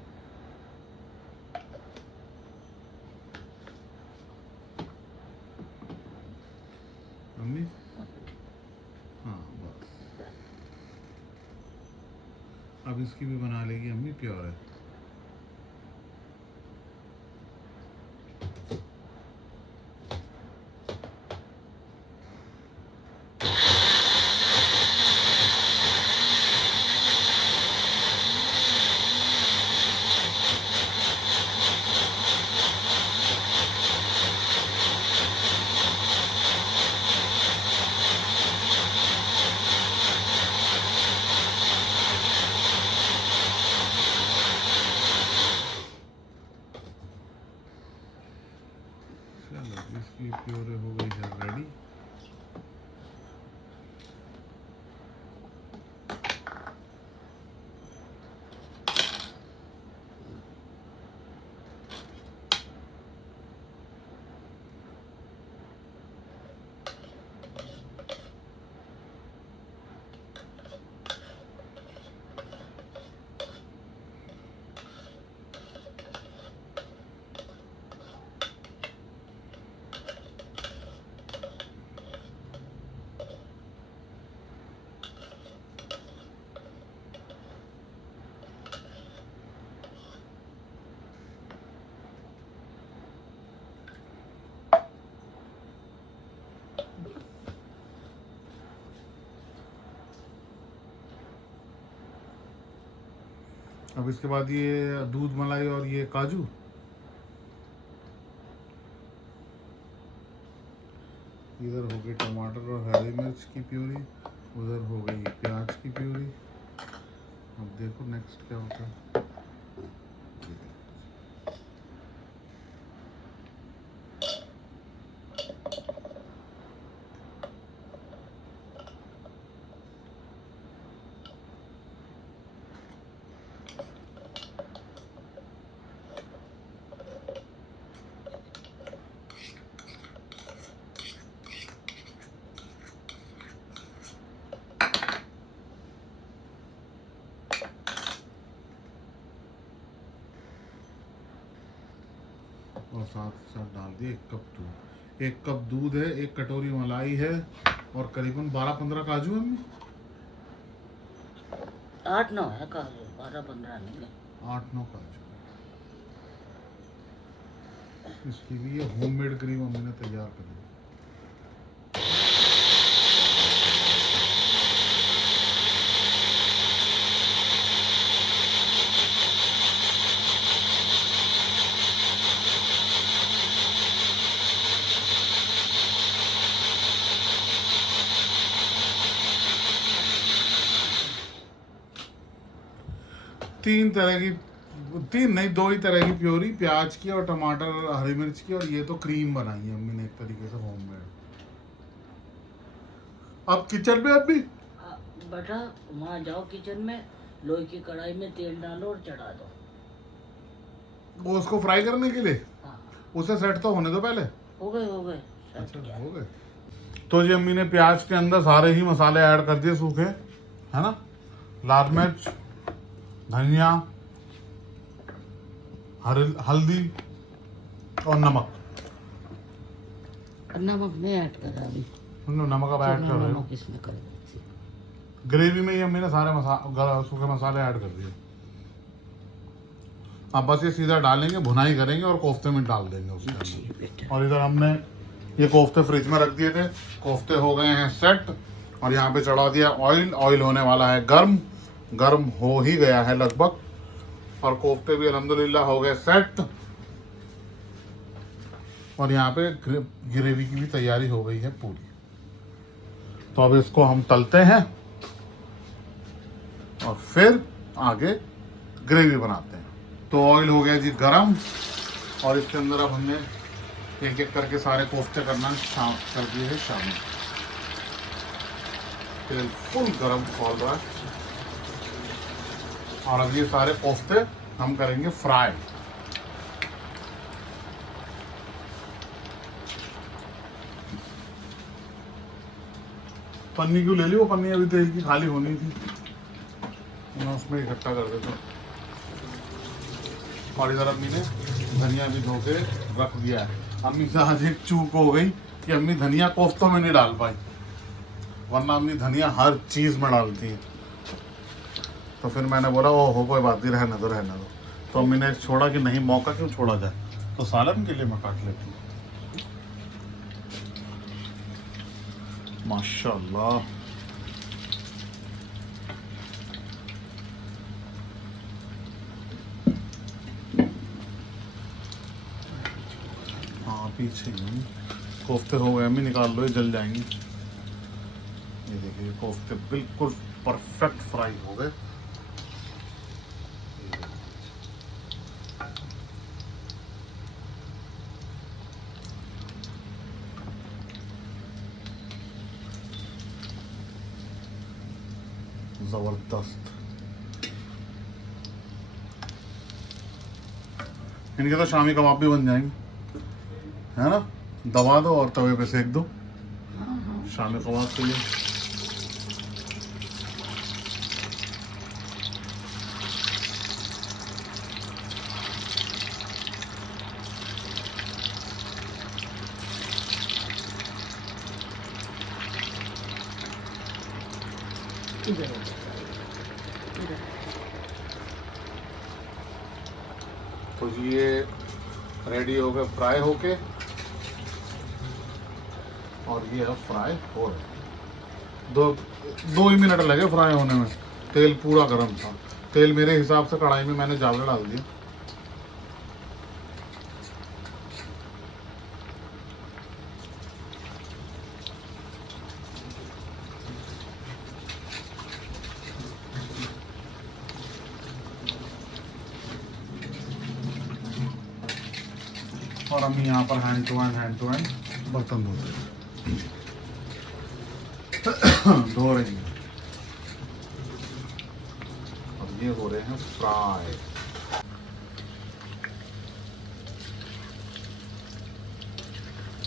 अम्मी, हाँ बस। अब इसकी भी बना लेगी अम्मी, प्योर है। चलो, इसकी प्योरे हो गई है रेडी। अब इसके बाद ये दूध मलाई और ये काजू। इधर हो गई टमाटर और हरी मिर्च की प्यूरी, उधर हो गई प्याज की प्यूरी। अब देखो नेक्स्ट क्या होता है। और साथ साथ डाल दिए 1 कप दूध। 1 कप दूध है, 1 कटोरी मलाई है और करीबन 12-15 काजू है। 8-9 है काजू, 12-15 नहीं है। 8-9 काजू। इसकी भी ये होममेड क्रीम हमने तैयार करी। तीन नहीं, 2 ही तरह की प्योरी, प्याज की और टमाटर हरी मिर्च की, और ये तो क्रीम बनाई है अम्मी ने एक तरीके से होममेड। अब किचन में अभी बेटा वहाँ जाओ किचन में, लोहे की कढ़ाई में तेल डालो और चढ़ा दो। वो उसको फ्राई करने के लिए। हाँ, उसे सेट तो होने दो पहले। हो गए। अच्छा, हो गए। तो जी अम्मी ने प्याज के अंदर सारे ही मसाले ऐड कर दिए सूखे, है ना। लाल मिर्च, धनिया, हल्दी और नमक। नमक नहीं ऐड करा अभी। नमक अब ऐड कर रहे हो। नमक इसमें कर दो। ग्रेवी में ही अम्मी ने सारे सूखे मसाले ऐड कर दिए। अब बस ये सीधा डालेंगे, भुनाई करेंगे और कोफ्ते में डाल देंगे उसके अंदर। और इधर हमने ये कोफ्ते फ्रिज में रख दिए थे। कोफ्ते हो गए हैं सेट और यहाँ पे चढ़ा दिया ऑयल। ऑयल होने वाला है गर्म हो ही गया है लगभग, और कोफ्ते भी अल्हम्दुलिल्लाह हो गए सेट। और यहाँ पे ग्रेवी की भी तैयारी हो गई है पूरी। तो अब इसको हम तलते हैं और फिर आगे ग्रेवी बनाते हैं। तो ऑयल हो गया जी गरम और इसके अंदर अब हमने एक एक करके सारे कोफ्ते करना कर दिए है शामिल। तेल फुल गरम खोल रहा है और अब ये सारे कोफ्ते हम करेंगे फ्राई। पन्नी क्यों ले ली? वो पन्नी अभी तेल की खाली होनी थी, मैं उसमें इकट्ठा कर देता हूँ। और इधर अम्मी ने धनिया भी धो के रख दिया है। अम्मी से आज एक चूक हो गई कि अम्मी धनिया कोफ्तों में नहीं डाल पाई, वरना अम्मी धनिया हर चीज़ में डालती है। तो फिर मैंने बोला ओ हो कोई बात नहीं, रहने दो रहने दो। तो अम्मी ने छोड़ा कि नहीं, मौका क्यों छोड़ा जाए, तो सालन के लिए मैं काट लेती हूँ। माशाल्लाह हाँ पीछे ही कोफ्ते हो गए, अम्मी निकाल लो, ये जल जाएंगे। ये देखिए कोफ्ते बिल्कुल परफेक्ट फ्राई हो गए। जबरदस्त। इनके तो शामी कबाब भी बन जाएंगे, है ना? दबा दो और तवे पे सेक दो शामी कबाब के लिए। तो ये रेडी हो गए फ्राई होके, और ये अब फ्राई हो रहे। दो ही मिनट लगे फ्राई होने में। तेल पूरा गर्म था। तेल मेरे हिसाब से कढ़ाई में मैंने ज़्यादा डाल दिया। और हम यहाँ पर हैंड टू हैंड बर्तन धो रहे धो रही हैं। और ये हो रहे हैं फ्राई।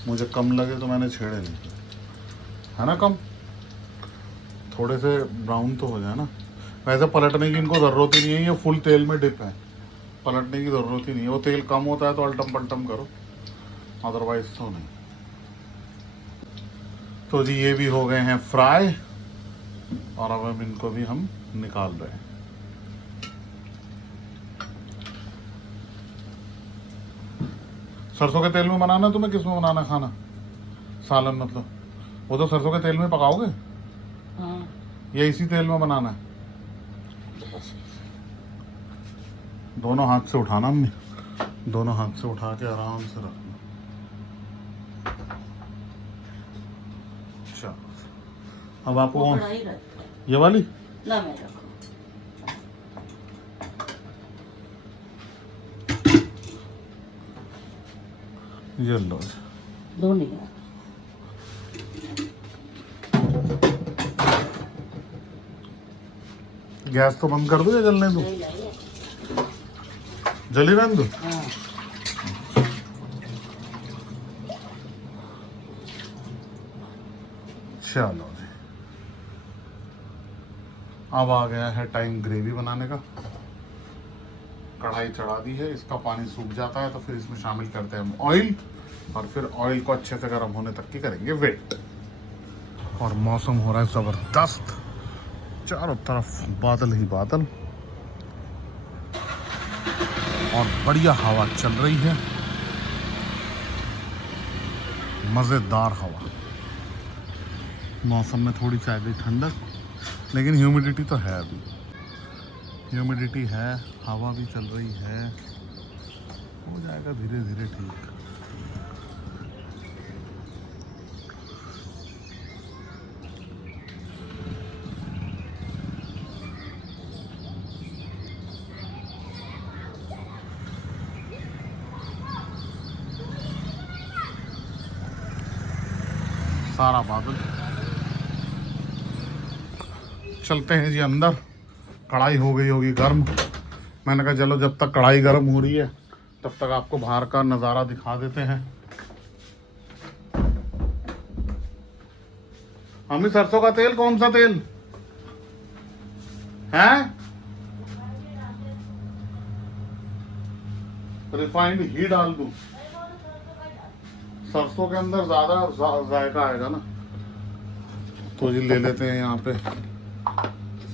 मुझे कम लगे तो मैंने छेड़े नहीं, है ना? कम थोड़े से ब्राउन तो हो जाए ना। वैसे पलटने की इनको ज़रूरत ही नहीं है, ये फुल तेल में डिप है, पलटने की ज़रूरत ही नहीं है। वो तेल कम होता है तो अल्टम पल्टम करो, अदरवाइज तो नहीं। तो जी ये भी हो गए हैं फ्राई और अब इनको भी हम निकाल रहे हैं। सरसों के तेल में बनाना है तुम्हें? किस में बनाना खाना? सालन मतलब वो तो सरसों के तेल में पकाओगे? हाँ। या इसी तेल में बनाना है? दोनों हाथ से उठाना मम्मी, दोनों हाथ से उठा के आराम से रखना। अच्छा अब आपको वो कौन कढ़ाई रखते हैं। ये वाली? ना मैं रखूं। ये लो। दो नहीं है। गैस तो बंद कर दो या जलने दो? नहीं नहीं। जली रहने दो। हाँ। चलो जी अब आ गया है टाइम ग्रेवी बनाने का। कढ़ाई चढ़ा दी है, इसका पानी सूख जाता है तो फिर इसमें शामिल करते हैं हम ऑयल, और फिर ऑयल को अच्छे से गर्म होने तक की करेंगे वेट। और मौसम हो रहा है ज़बरदस्त, चारों तरफ बादल ही बादल और बढ़िया हवा चल रही है, मज़ेदार हवा। मौसम में थोड़ी सी आ गई ठंडक, लेकिन ह्यूमिडिटी तो है, अभी ह्यूमिडिटी है, हवा भी चल रही है, हो जाएगा धीरे धीरे ठीक। सारा बादल। चलते हैं जी अंदर, कढ़ाई हो गई होगी गर्म। मैंने कहा चलो जब तक कढ़ाई गर्म हो रही है तब तक आपको बाहर का नज़ारा दिखा देते हैं। अम्मी सरसों का तेल कौन सा तेल है? रिफाइंड ही डाल दूं? सरसों के अंदर ज्यादा जायका आएगा ना। तो जी ले लेते हैं यहाँ पे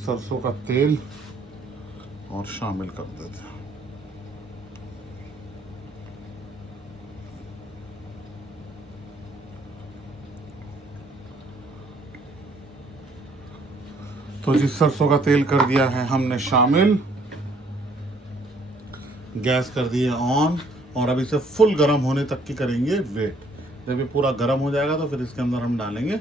सरसों का तेल और शामिल कर देते हैं। तो जी सरसों का तेल कर दिया है हमने शामिल, गैस कर दी है ऑन, और अब इसे फुल गर्म होने तक की करेंगे वेट। जब ये पूरा गर्म हो जाएगा तो फिर इसके अंदर हम डालेंगे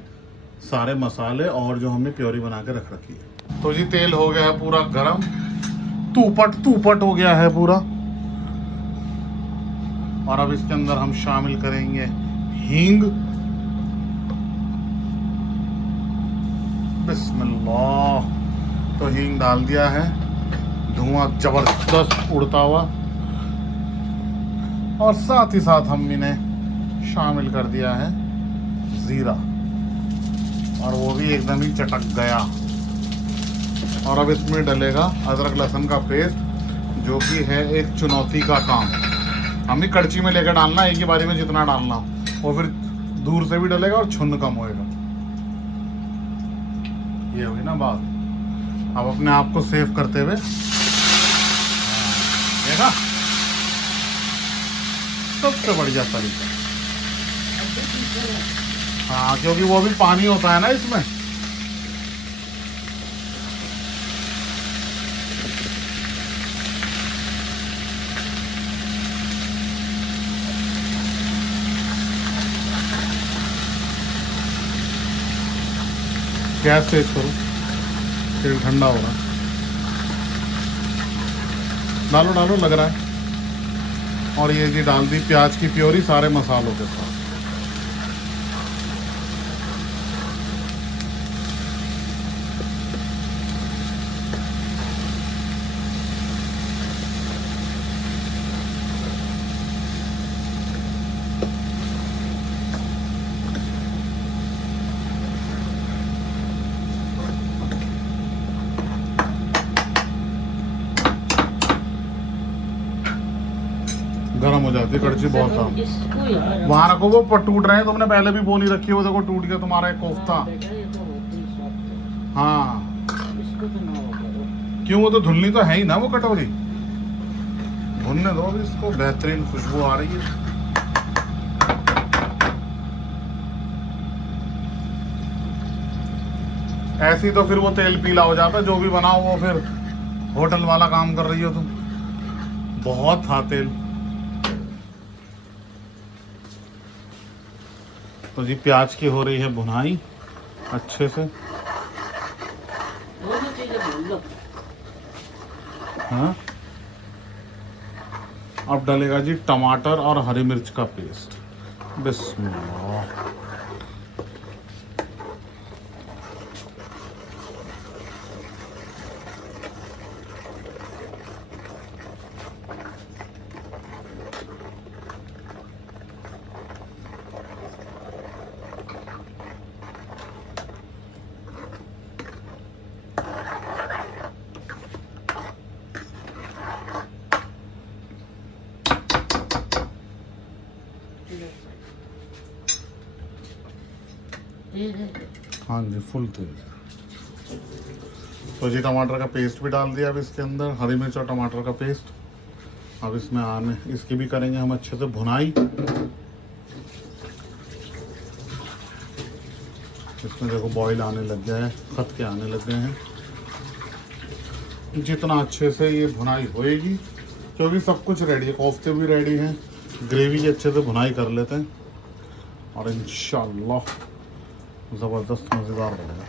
सारे मसाले और जो हमने प्योरी बना के रख रखी है। तो जी तेल हो गया है पूरा गर्म, तूपट हो गया है पूरा, और अब इसके अंदर हम शामिल करेंगे हींग। बिस्मिल्लाह। तो हींग डाल दिया है, धुआं जबरदस्त उड़ता हुआ, और साथ ही साथ हम इन्हें शामिल कर दिया है जीरा, और वो भी एकदम ही चटक गया। और अब इसमें डलेगा अदरक लहसुन का पेस्ट, जो कि है एक चुनौती का काम। हमें कड़ची में लेकर डालना, एक ही बारी में जितना डालना हो, वो फिर दूर से भी डलेगा और छुन्न कम होएगा। ये होगी ना बात। अब अपने आप को सेव करते हुए देखा, सबसे बढ़िया तरीका। हाँ, क्योंकि वो भी पानी होता है ना इसमें। गैस तेज करो, तेल ठंडा हो रहा है। डालो डालो, लग रहा है। और ये जी डाल दी प्याज की प्योरी सारे मसालों के साथ। गर्म हो जाती है कड़छी बहुत सारा। इसको यार वहां रखो, वो टूट रहे हैं। तुमने पहले भी बोनी रखी है, वो देखो टूट गया तुम्हारा एक कोफ्ता। बेटा ये तो होती ही सॉफ्ट हाँ, है। इसको तो ना हो करो। क्यों? वो तो धुलनी तो है ही ना वो कटोरी। भुनने दो अभी इसको, बेहतरीन खुशबू आ रही है। ऐसी तो फिर वो तेल पीला हो जाता, जो भी बनाओ वो फिर होटल वाला काम कर रही हो तुम। बहुत था तेल। तो जी प्याज की हो रही है भुनाई अच्छे से। दोनों चीजें भूल लो। हाँ, अब डलेगा जी टमाटर और हरी मिर्च का पेस्ट। बिस्मिल्लाह। हाँ जी, फुल तेल। तो जी टमाटर का पेस्ट भी डाल दिया अब इसके अंदर, हरी मिर्च और टमाटर का पेस्ट। अब इसमें आने इसकी भी करेंगे हम अच्छे से भुनाई। इसमें देखो बॉईल आने लग गया है, खतके आने लग गए हैं। जितना अच्छे से ये भुनाई होएगी, क्योंकि सब कुछ रेडी है, कोफ्ते भी रेडी हैं, ग्रेवी की अच्छे से भुनाई कर लेते हैं, और इंशाल्लाह ज़बरदस्त मज़ेदार बनेगा।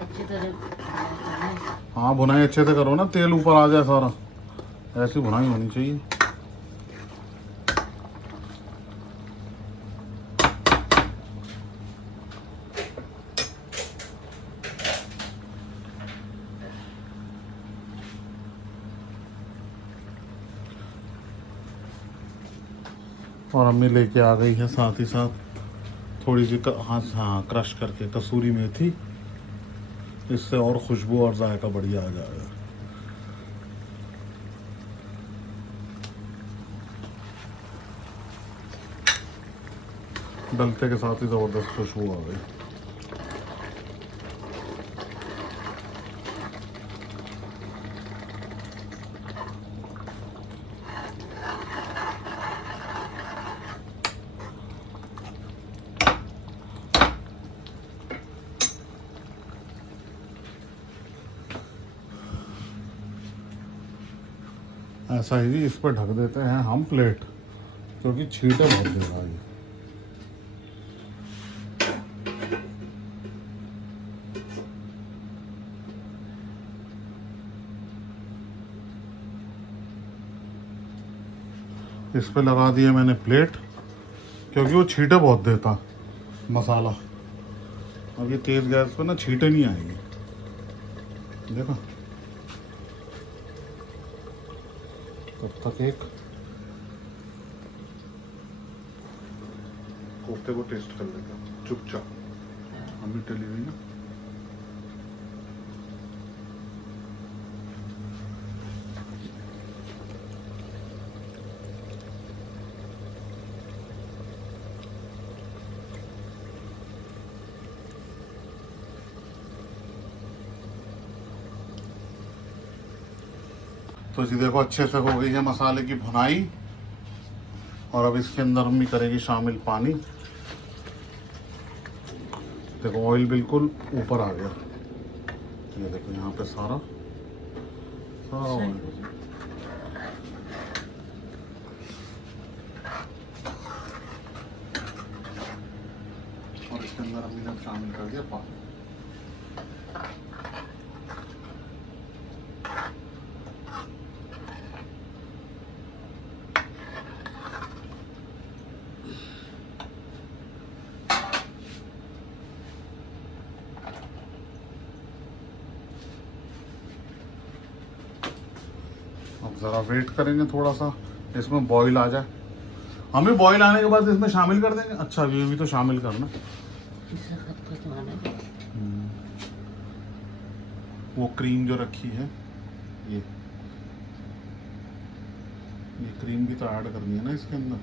अच्छी तरह हाँ भुनाई अच्छे से करो ना, तेल ऊपर आ जाए सारा, ऐसी भुनाई होनी चाहिए। और अम्मी लेके आ गई है साथ ही साथ थोड़ी सी हाँ क्रश करके कसूरी मेथी, इससे और खुशबू और जायका बढ़िया आ जाएगा। डलते के साथ ही ज़बरदस्त खुशबू आ गई। ऐसा ही इस पर ढक देते हैं हम प्लेट, क्योंकि छींटे बहुत देगा ये। इस पे लगा दिया मैंने प्लेट, क्योंकि वो छींटे बहुत देता मसाला। अब ये तेज़ गैस पे ना छींटे नहीं आएंगे। देखो, तब तक एक कोफ्ते को टेस्ट कर लेगा चुपचाप, अभी टली हुई ना। तो जी देखो, अच्छे से हो गई है मसाले की भुनाई, और अब इसके अंदर अम्मी करेगी शामिल पानी। देखो ऑयल बिल्कुल ऊपर आ गया, ये देखो यहाँ पे सारा सारा ऑयल। और इसके अंदर अम्मी ने शामिल कर दिया पानी। अब ज़रा वेट करेंगे थोड़ा सा, इसमें बॉईल आ जाए। हमें बॉईल आने के बाद इसमें शामिल कर देंगे। अच्छा, ये भी तो शामिल करना, वो क्रीम जो रखी है, ये क्रीम भी तो ऐड करनी है ना इसके अंदर,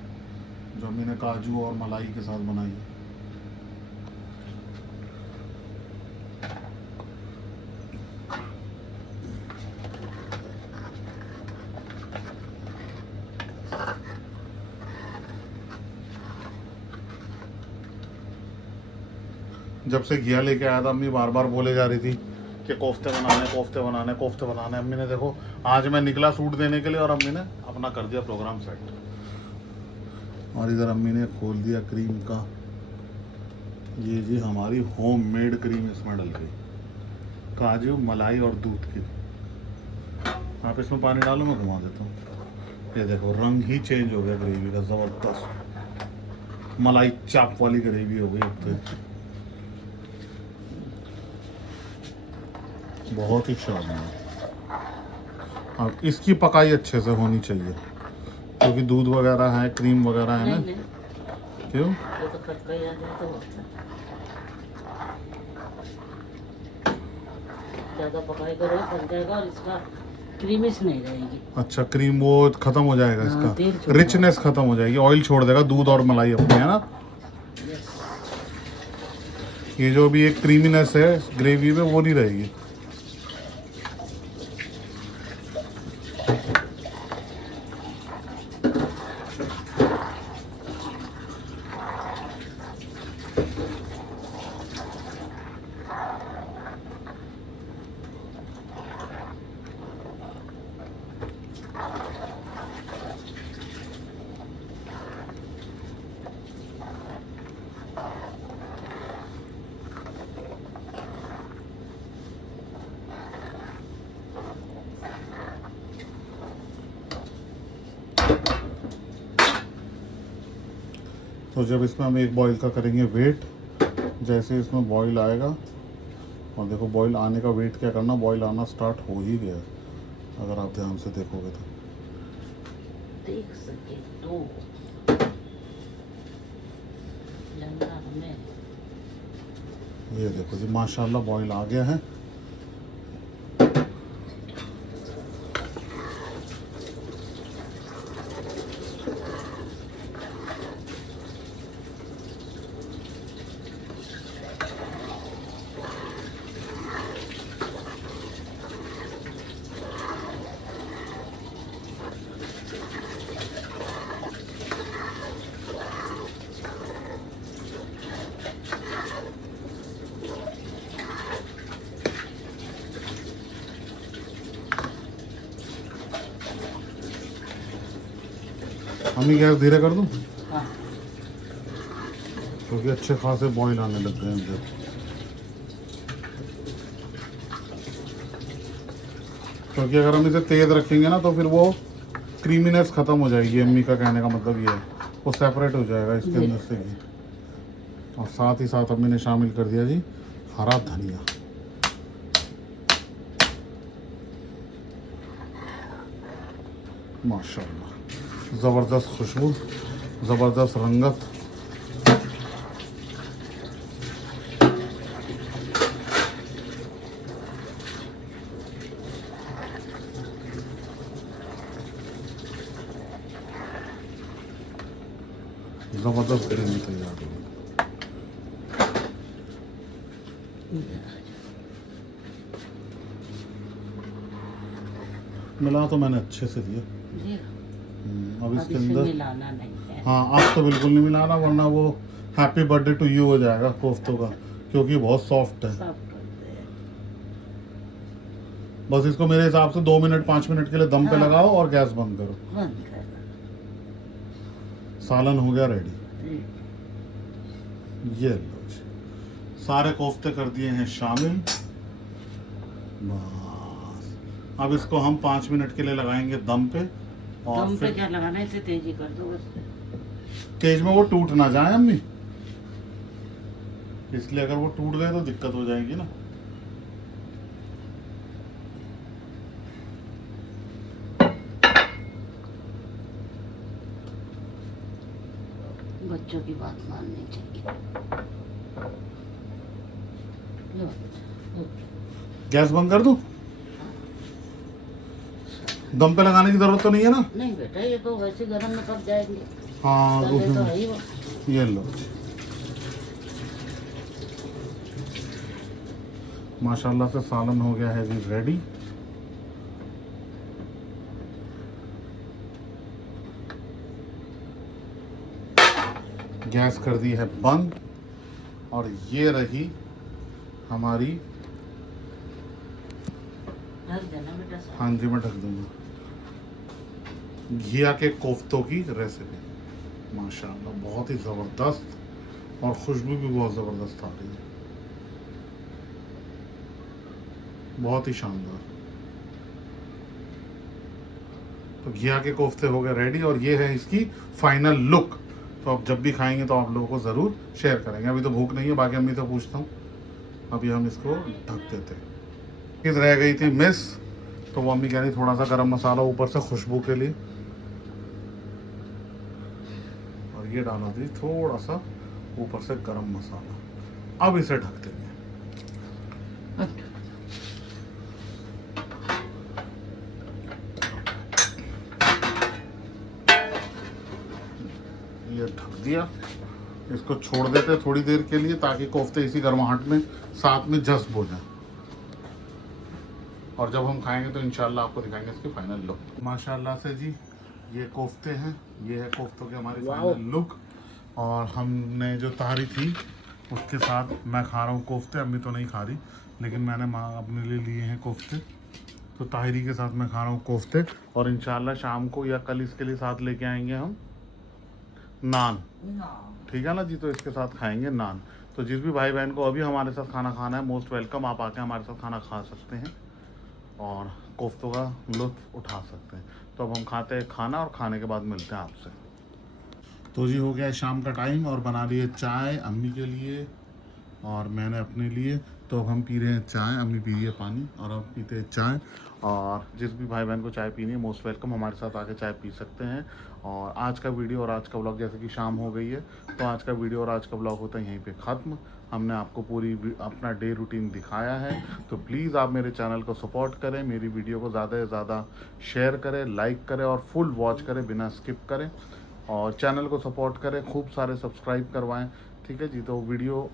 जो मैंने काजू और मलाई के साथ बनाई है। जब से घिया लेके आया था, अम्मी बार बार बोले जा रही थी कि कोफ्ते बनाने कोफ्ते बनाने कोफ्ते बनाने। अम्मी ने देखो, आज मैं निकला सूट देने के लिए और अम्मी ने अपना कर दिया प्रोग्राम सेट। और इधर अम्मी ने खोल दिया क्रीम का, ये जी हमारी होममेड क्रीम इसमें डल गई, काजू मलाई और दूध की। आप इसमें पानी डालो, मैं घुमा देता हूँ। ये देखो, रंग ही चेंज हो गया ग्रेवी का, ज़बरदस्त मलाई चाप वाली ग्रेवी हो गई अब तो, बहुत ही शानदार। अब इसकी पकाई अच्छे से होनी चाहिए, क्योंकि दूध वगैरह है, क्रीम वगैरह है ना। क्यों? ये तो कट गई है, तो ज़्यादा पकाई करो फट जाएगा और इसका क्रीमिश नहीं रहेगी। अच्छा, क्रीम वो खत्म हो जाएगा, हाँ, इसका रिचनेस खत्म हो जाएगी, ऑयल छोड़ देगा दूध और मलाई अपने, है ना। ये जो भी एक क्रीमीनेस है ग्रेवी में, वो नहीं रहेगी। तो जब इसमें हम एक बॉईल का करेंगे वेट, जैसे इसमें बॉईल आएगा, और देखो बॉईल आने का वेट क्या करना, बॉईल आना स्टार्ट हो ही गया अगर आप ध्यान से देखोगे तो। देख सके तो लगा हमें। ये देखो जी माशाल्लाह बॉईल आ गया है। हमें गैस धीरे कर दूं हाँ क्योंकि अच्छे खासे बॉईल आने लग गए हैं इधर। क्योंकि अगर हम इसे तेज रखेंगे ना तो फिर वो क्रीमीनेस खत्म हो जाएगी। अम्मी का कहने का मतलब ये है, वो सेपरेट हो जाएगा इसके अंदर से घी। और साथ ही साथ अम्मी ने शामिल कर दिया जी हरा धनिया। माशाल्लाह ज़बरदस्त खुशबू, ज़बरदस्त रंगत। ज़बरदस्त ग्रेवी तैयार हुई। मिला तो मैंने अच्छे से दिया। अब इसके अंदर मिलाना नहीं है। हाँ अब तो बिल्कुल नहीं मिलाना, वरना वो हैप्पी बर्थडे टू यू हो जाएगा कोफ्तों का, क्योंकि बहुत सॉफ्ट है। सब करते हैं। बस इसको मेरे हिसाब से 2 मिनट 5 मिनट के लिए दम पे हाँ। लगाओ और गैस बंद करो। बंद कर। सालन हो गया रेडी। ये लो जी, सारे कोफ्ते कर दिए हैं शामिल। बस अब इसको हम 5 मिनट के लिए लगाएंगे दम पे। और दम पे फिर क्या लगाना है, इसे तेजी कर दो बस। तेज में वो टूट ना जाए अम्मी, इसलिए अगर वो टूट गए तो दिक्कत हो जाएगी ना। बच्चों की बात माननी चाहिए। लो। गैस बंद कर दूं? दम पे लगाने की जरूरत तो नहीं है ना? नहीं बेटा, ये तो वैसे गर्म में पक जाएंगे। हाँ तले तो है दूसरी ही वो। ये लो माशाल्लाह से सालन हो गया है जी रेडी। गैस कर दी है बंद और ये रही हमारी। ढक देना बेटा सारा। हाँ जी मैं ढक दूंगा। घिया के कोफ्तों की रेसिपी माशाल्लाह बहुत ही ज़बरदस्त, और खुशबू भी बहुत ज़बरदस्त आ रही है, बहुत ही शानदार। तो घिया के कोफ्ते हो गए रेडी और ये है इसकी फाइनल लुक। तो आप जब भी खाएंगे तो आप लोगों को ज़रूर शेयर करेंगे। अभी तो भूख नहीं है, बाकी अम्मी तो पूछता हूँ। अभी हम इसको ढक देते हैं। चीज़ रह गई थी मिस, तो वो अम्मी कह रही थोड़ा सा गरम मसाला ऊपर से खुशबू के लिए, और ये डाला दी थोड़ा सा ऊपर से गरम मसाला। अब इसे ढक देंगे। ये ढक दिया, इसको छोड़ देते हैं थोड़ी देर के लिए ताकि कोफ्ते इसी गर्माहट में साथ में जज्ब हो जाए। और जब हम खाएंगे तो इंशाल्लाह आपको दिखाएंगे इसकी फाइनल लुक। माशाल्लाह से जी ये कोफ्ते हैं, ये है कोफ्तों की हमारी फाइनल लुक। और हमने जो तारी थी उसके साथ मैं खा रहा हूँ कोफ्ते, अम्मी तो नहीं खा रही, लेकिन मैंने माँ अपने लिए लिए हैं कोफ्ते। तो ताहिरी के साथ मैं खा रहा हूँ कोफ्ते, और इंशाल्लाह शाम को या कल इसके लिए साथ लेके आएंगे हम नान। ठीक है ना जी, तो इसके साथ खाएंगे नान। तो जिस भी भाई बहन को अभी हमारे साथ खाना खाना है, मोस्ट वेलकम, आप आके हमारे साथ खाना खा सकते हैं और कोफ्तों का लुत्फ उठा सकते हैं। तो अब हम खाते हैं खाना और खाने के बाद मिलते हैं आपसे। तो जी हो गया है शाम का टाइम और बना लिए चाय अम्मी के लिए और मैंने अपने लिए। तो अब हम पी रहे हैं चाय, अम्मी पी रही है पानी और अब पीते हैं चाय। और जिस भी भाई बहन को चाय पीनी है मोस्ट वेलकम, हमारे साथ आके चाय पी सकते हैं। और आज का वीडियो और आज का व्लॉग, जैसे कि शाम हो गई है तो आज का वीडियो और आज का व्लॉग होता है यहीं पे ख़त्म। हमने आपको पूरी अपना डे रूटीन दिखाया है। तो प्लीज़ आप मेरे चैनल को सपोर्ट करें, मेरी वीडियो को ज़्यादा से ज़्यादा शेयर करें, लाइक करें और फुल वॉच करें बिना स्किप करें। और चैनल को सपोर्ट करें, खूब सारे सब्सक्राइब करवाएं। ठीक है जी। तो वीडियो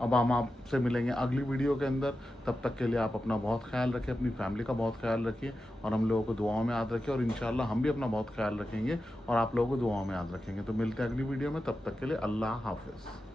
अब हम आपसे मिलेंगे अगली वीडियो के अंदर। तब तक के लिए आप अपना बहुत ख्याल रखें, अपनी फैमिली का बहुत ख्याल रखिए और हम लोगों को दुआओं में याद रखें। और इंशाल्लाह हम भी अपना बहुत ख्याल रखेंगे और आप लोगों को दुआओं में याद रखेंगे। तो मिलते हैं अगली वीडियो में, तब तक के लिए अल्लाह हाफिज़।